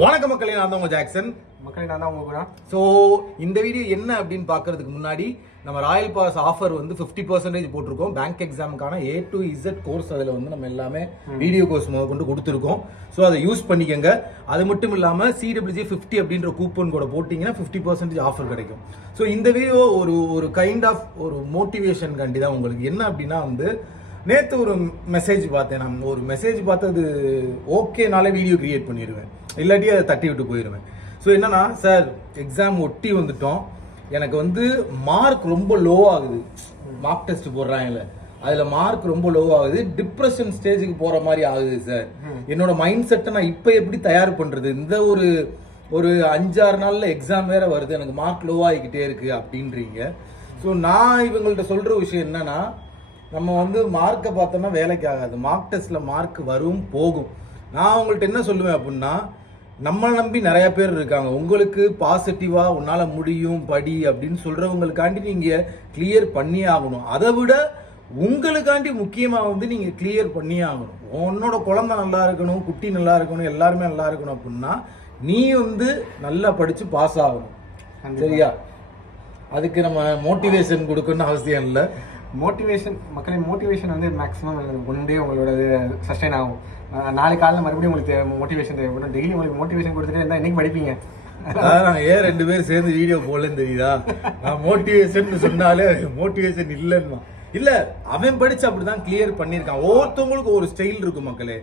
வணக்கம் மக்களே, நான் தான் உங்க ஜாக்சன். மக்களே, நான் தான் உங்க கூட. ஸோ இந்த வீடியோ என்ன அப்படின்னு பார்க்கறதுக்கு முன்னாடி நம்ம ராயல் பாஸ் ஆஃபர் வந்து 50% போட்டிருக்கோம். பேங்க் எக்ஸாமுக்கான A to Z கோர்ஸ் அதில் வந்து நம்ம எல்லாமே வீடியோ கோர்ஸ் கொண்டு கொடுத்துருக்கோம். ஸோ அதை யூஸ் பண்ணிக்கங்க. அது மட்டும் இல்லாமல் CWJ 50 அப்படின்ற கூப்பன் கூட போட்டிங்கன்னா 50% ஆஃபர் கிடைக்கும். ஸோ இந்த வீடியோ ஒரு கைண்ட் ஆஃப் ஒரு மோட்டிவேஷன் கண்டி தான் உங்களுக்கு. என்ன அப்படின்னா வந்து நேற்று ஒரு மெசேஜ் பார்த்தேன். நான் ஒரு மெசேஜ் பார்த்தது ஓகேனாலே வீடியோ கிரியேட் பண்ணிடுவேன், இல்லாட்டி அதை தட்டி விட்டு போயிடுவேன். ஸோ என்னன்னா, சார் எக்ஸாம் ஒட்டி வந்துட்டோம், எனக்கு வந்து மார்க் ரொம்ப லோ ஆகுது. மார்க் டெஸ்ட் போடுறாங்கல்ல, அதுல மார்க் ரொம்ப லோ ஆகுது, டிப்ரெஷன் ஸ்டேஜுக்கு போற மாதிரி ஆகுது சார். என்னோட மைண்ட் செட்டை நான் இப்ப எப்படி தயார் பண்றது? இந்த ஒரு 5-6 நாள்ல எக்ஸாம் வேற வருது, எனக்கு மார்க் லோ ஆகிக்கிட்டே இருக்கு அப்படின்றீங்க. ஸோ நான் இவங்கள்ட்ட சொல்ற விஷயம் என்னன்னா, நம்ம வந்து மார்க்கை பார்த்தோம்னா வேலைக்கு ஆகாது. மார்க் டெஸ்ட்ல மார்க் வரும் போகும். நான் உங்கள்ட்ட என்ன சொல்லுவேன் அப்படின்னா, நம்மளை நம்பி நிறைய பேர் இருக்காங்க. உங்களுக்கு பாசிட்டிவா உன்னால முடியும் படி அப்படின்னு சொல்றவங்களுக்காண்டி நீங்க கிளியர் பண்ணியே ஆகணும். அதை விட உங்களுக்காண்டி முக்கியமா வந்து நீங்க கிளியர் பண்ணியே ஆகணும். உன்னோட குழந்தை நல்லா இருக்கணும், குட்டி நல்லா இருக்கணும், எல்லாருமே நல்லா இருக்கணும் அப்படின்னா நீ வந்து நல்லா படிச்சு பாஸ் ஆகணும். சரியா? அதுக்கு நம்ம மோட்டிவேஷன் கொடுக்கணும்னு அவசியம் இல்லை. மோட்டிவேஷன் மக்களே, மோட்டிவேஷன் வந்து மேக்ஸிமம் ஒன் டே உங்களோட சஸ்டைன் ஆகும். நாளைக்கு காலையில் மறுபடியும் உங்களுக்கு மோட்டிவேஷன் தேவைப்படும். டெய்லி உங்களுக்கு மோட்டிவேஷன் கொடுத்துட்டே இருந்தால் இன்னைக்கு படிப்பீங்க. ஏன் 2 பேரும் சேர்ந்து வீடியோ போடலன்னு தெரியுதா? நான் மோட்டிவேஷன் சொன்னாலே மோட்டிவேஷன் இல்லைன்னா இல்ல, அவன் படிச்சு அப்படிதான் கிளியர் பண்ணிருக்கான். ஒவ்வொருத்தவங்களுக்கு ஒரு ஸ்டைல் இருக்கும் மக்களே.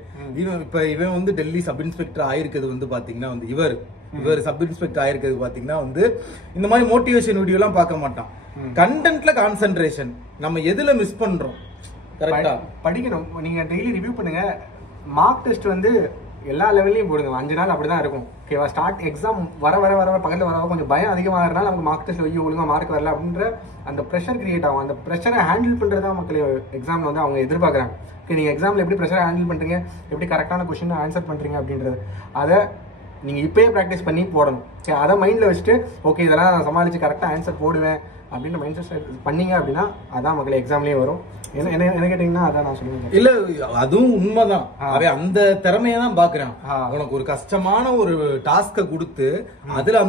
இவன் வந்து டெல்லி சப் இன்ஸ்பெக்டர் ஆயிருக்கிறது வந்து பாத்தீங்கன்னா வந்து இவர் சப் இன்ஸ்பெக்டர் ஆயிருக்கிறது பாத்தீங்கன்னா வந்து இந்த மாதிரி மோட்டிவேஷன் வீடியோ எல்லாம் பார்க்க மாட்டான். கண்டென்ட்ல கான்சென்ட்ரேஷன். நம்ம எதுல மிஸ் பண்றோம்? கரெக்டா படிக்கணும். நீங்க டெய்லி ரிவ்யூ பண்ணுங்க. மார்க் டெஸ்ட் வந்து எல்லா லெவல்லையும் போடுங்க. 5 நாள் அப்படிதான் இருக்கும். ஓகேவா? ஸ்டார்ட் எக்ஸாம் வர பக்கத்துல வர கொஞ்சம் பயம் அதிகமாகறதுனால நமக்கு மார்க் டெஸ்ட் ஒழுங்கா மார்க் வரல அப்படின்ற அந்த ப்ரெஷர் கிரியேட் ஆகும். அந்த ப்ரெஷரை ஹேண்டில் பண்றதா மக்களே எக்ஸாம்ல வந்து அவங்க எதிர்பார்க்கறாங்க. நீங்க எக்ஸாம்ல எப்படி ப்ரெஷரை ஹேண்டில் பண்றீங்க, எப்படி கரெக்டான கொஸ்டின் ஆன்சர் பண்றீங்க அப்படின்றது அதை நீங்க இப்பயே ப்ராக்டிஸ் பண்ணி போடணும். அதை மைண்ட்ல வச்சுட்டு ஓகே இதெல்லாம் நான் சமாளிச்சு கரெக்டா ஆன்சர் போடுவேன் அப்படின்னு மைண்ட் செட் பண்ணீங்க அப்படின்னா அதான் மக்களே எக்ஸாம்லயே வரும். என்ன கேட்டீங்கன்னா அதான் நான் சொல்லுவேன். இல்ல, அதுவும் உண்மைதான். அவன் அந்த திறமையை தான் பாக்குறான். உனக்கு ஒரு கஷ்டமான ஒரு டாஸ்க கொடுத்து அதுல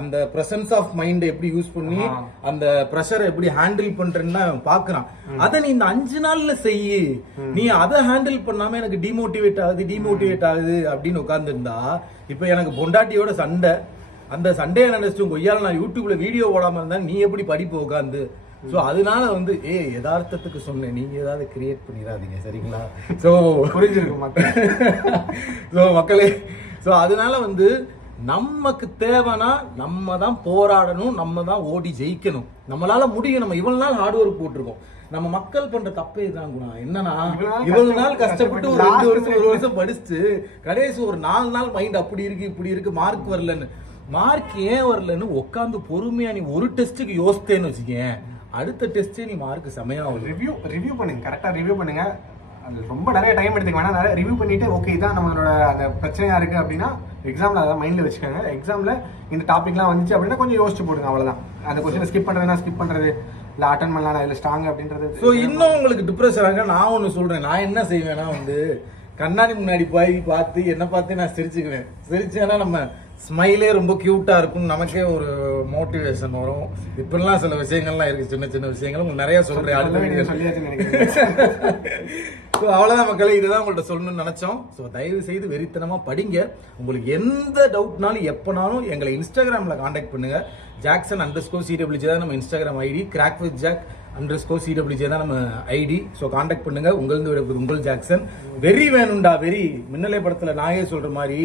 அந்த பிரசன்ஸ் ஆஃப் மைண்ட் எப்படி யூஸ் பண்ணி அந்த பிரஷரை எப்படி ஹேண்டில் பண்றேன்னு பாக்குறான். அதை நீ இந்த 5 நாள்ல செய்யி. நீ அதை ஹேண்டில் பண்ணாம எனக்கு டிமோட்டிவேட் ஆகுது அப்படின்னு உட்கார்ந்து இருந்தா, இப்ப எனக்கு பொண்டாட்டியோட சண்டை, அந்த சண்டையை நினைச்சிட்டு கொய்யால நான் யூடியூப்ல வீடியோ போடாம இருந்தா நீ எப்படி படிப்பு உட்காந்து. சோ அதனால வந்து யதார்த்தத்துக்கு சொன்னேன், நீங்க ஏதாவது கிரியேட் பண்ணிடாதீங்க. சரிங்களா? சோ புரிஞ்சிருக்கும் மக்களே. சோ அதனால வந்து நமக்கு தேவைன்னா நம்ம தான் போராடணும், நம்ம தான் ஓடி ஜெயிக்கணும். நம்மளால முடியும். நம்ம இவ்வளவு நாள் ஹார்ட் ஒர்க் போட்டிருக்கோம். நம்ம மக்கள் பண்ற தப்பே தான் குணம். என்னன்னா, இவ்வளவு நாள் கஷ்டப்பட்டு ஒரு 2 வருஷம் படிச்சுட்டு கடைசி ஒரு 4 நாள் மைண்ட் அப்படி இருக்கு இப்படி இருக்கு, மார்க் வரலன்னு. மார்க் ஏன் வரலன்னு உட்காந்து பொறுமையா நீ ஒரு டெஸ்ட்டுக்கு யோசித்தேன்னு வச்சுக்கேன், அடுத்த டெஸ்டே நீ மார்க் செமையா ரிவ்யூ பண்ணுங்க. கரெக்டா ரிவ்யூ பண்ணுங்க. அது ரொம்ப நிறைய டைம் எடுத்துக்க வேணாம். நிறைய ரிவ்யூ பண்ணிட்டு ஓகே இதான் நம்மளோட அந்த பிரச்சனையா இருக்கு அப்படின்னா எக்ஸாம்ல அதான் மைண்ட்ல வச்சுக்கோங்க. எக்ஸாம்ல இந்த டாபிக்லாம் வந்துச்சு அப்படின்னா கொஞ்சம் யோசிச்சு போடுங்க. அவ்வளவுதான். அந்த கொஸ்டினை ஸ்கிப் பண்றதுனா ஸ்கிப் பண்றது, இல்ல அட்டன் பண்ணலாம், இல்ல ஸ்ட்ராங் அப்படின்றது. ஸோ இன்னும் உங்களுக்கு டிப்ரெஷன் ஆக நான் ஒண்ணு சொல்றேன். நான் என்ன செய்வேன்னா வந்து கண்ணாடி முன்னாடி போய் பார்த்து என்ன பார்த்து நான் சிரிச்சுக்குவேன். சிரிச்சேன்னா நம்ம ஸ்மைலே ரொம்ப கியூட்டா இருக்கும், நமக்கே ஒரு மோட்டிவேஷன் வரும். இப்பெல்லாம் சில விஷயங்கள்லாம் இருக்கு, சின்ன சின்ன விஷயங்கள் உங்களுக்கு நிறைய சொல்றேன். அவ்வளவுதான் மக்களே, இதுதான் உங்கள்ட்ட சொல்லணும்னு நினைச்சோம். ஸோ தயவு செய்து வெறித்தனமா படிங்க. உங்களுக்கு எந்த டவுட்னாலும் எப்பனாலும் எங்களை இன்ஸ்டாகிராம்ல கான்டாக்ட் பண்ணுங்க. Jackson_CWJ தான் நம்ம இன்ஸ்டாகிராம் ஐடி. crack_with_Jack_CWJ தான் நம்ம ஐடி. ஸோ கான்டாக்ட் பண்ணுங்க. உங்களுக்கு உங்கள் ஜாக்சன். வெறி வேணும்டா, வெறி. மின்னலை படத்துல நாயே சொல்ற மாதிரி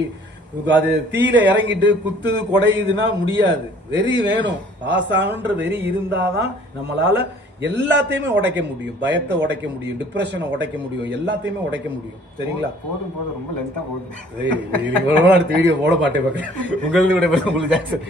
அது தீயில இறங்கிட்டு குத்துது குடையுதுன்னா முடியாது. வெறி வேணும். பாஸ் ஆகணுன்ற வெறி இருந்தாதான் நம்மளால எல்லாத்தையுமே உடைக்க முடியும். பயத்தை உடைக்க முடியும், டிப்ரெஷனை உடைக்க முடியும், எல்லாத்தையுமே உடைக்க முடியும். சரிங்களா? போதும் ரொம்ப லென்த்தா போகுது. அடுத்த வீடியோ போட மாட்டேன். உங்களுக்கு ஜாக்சன்.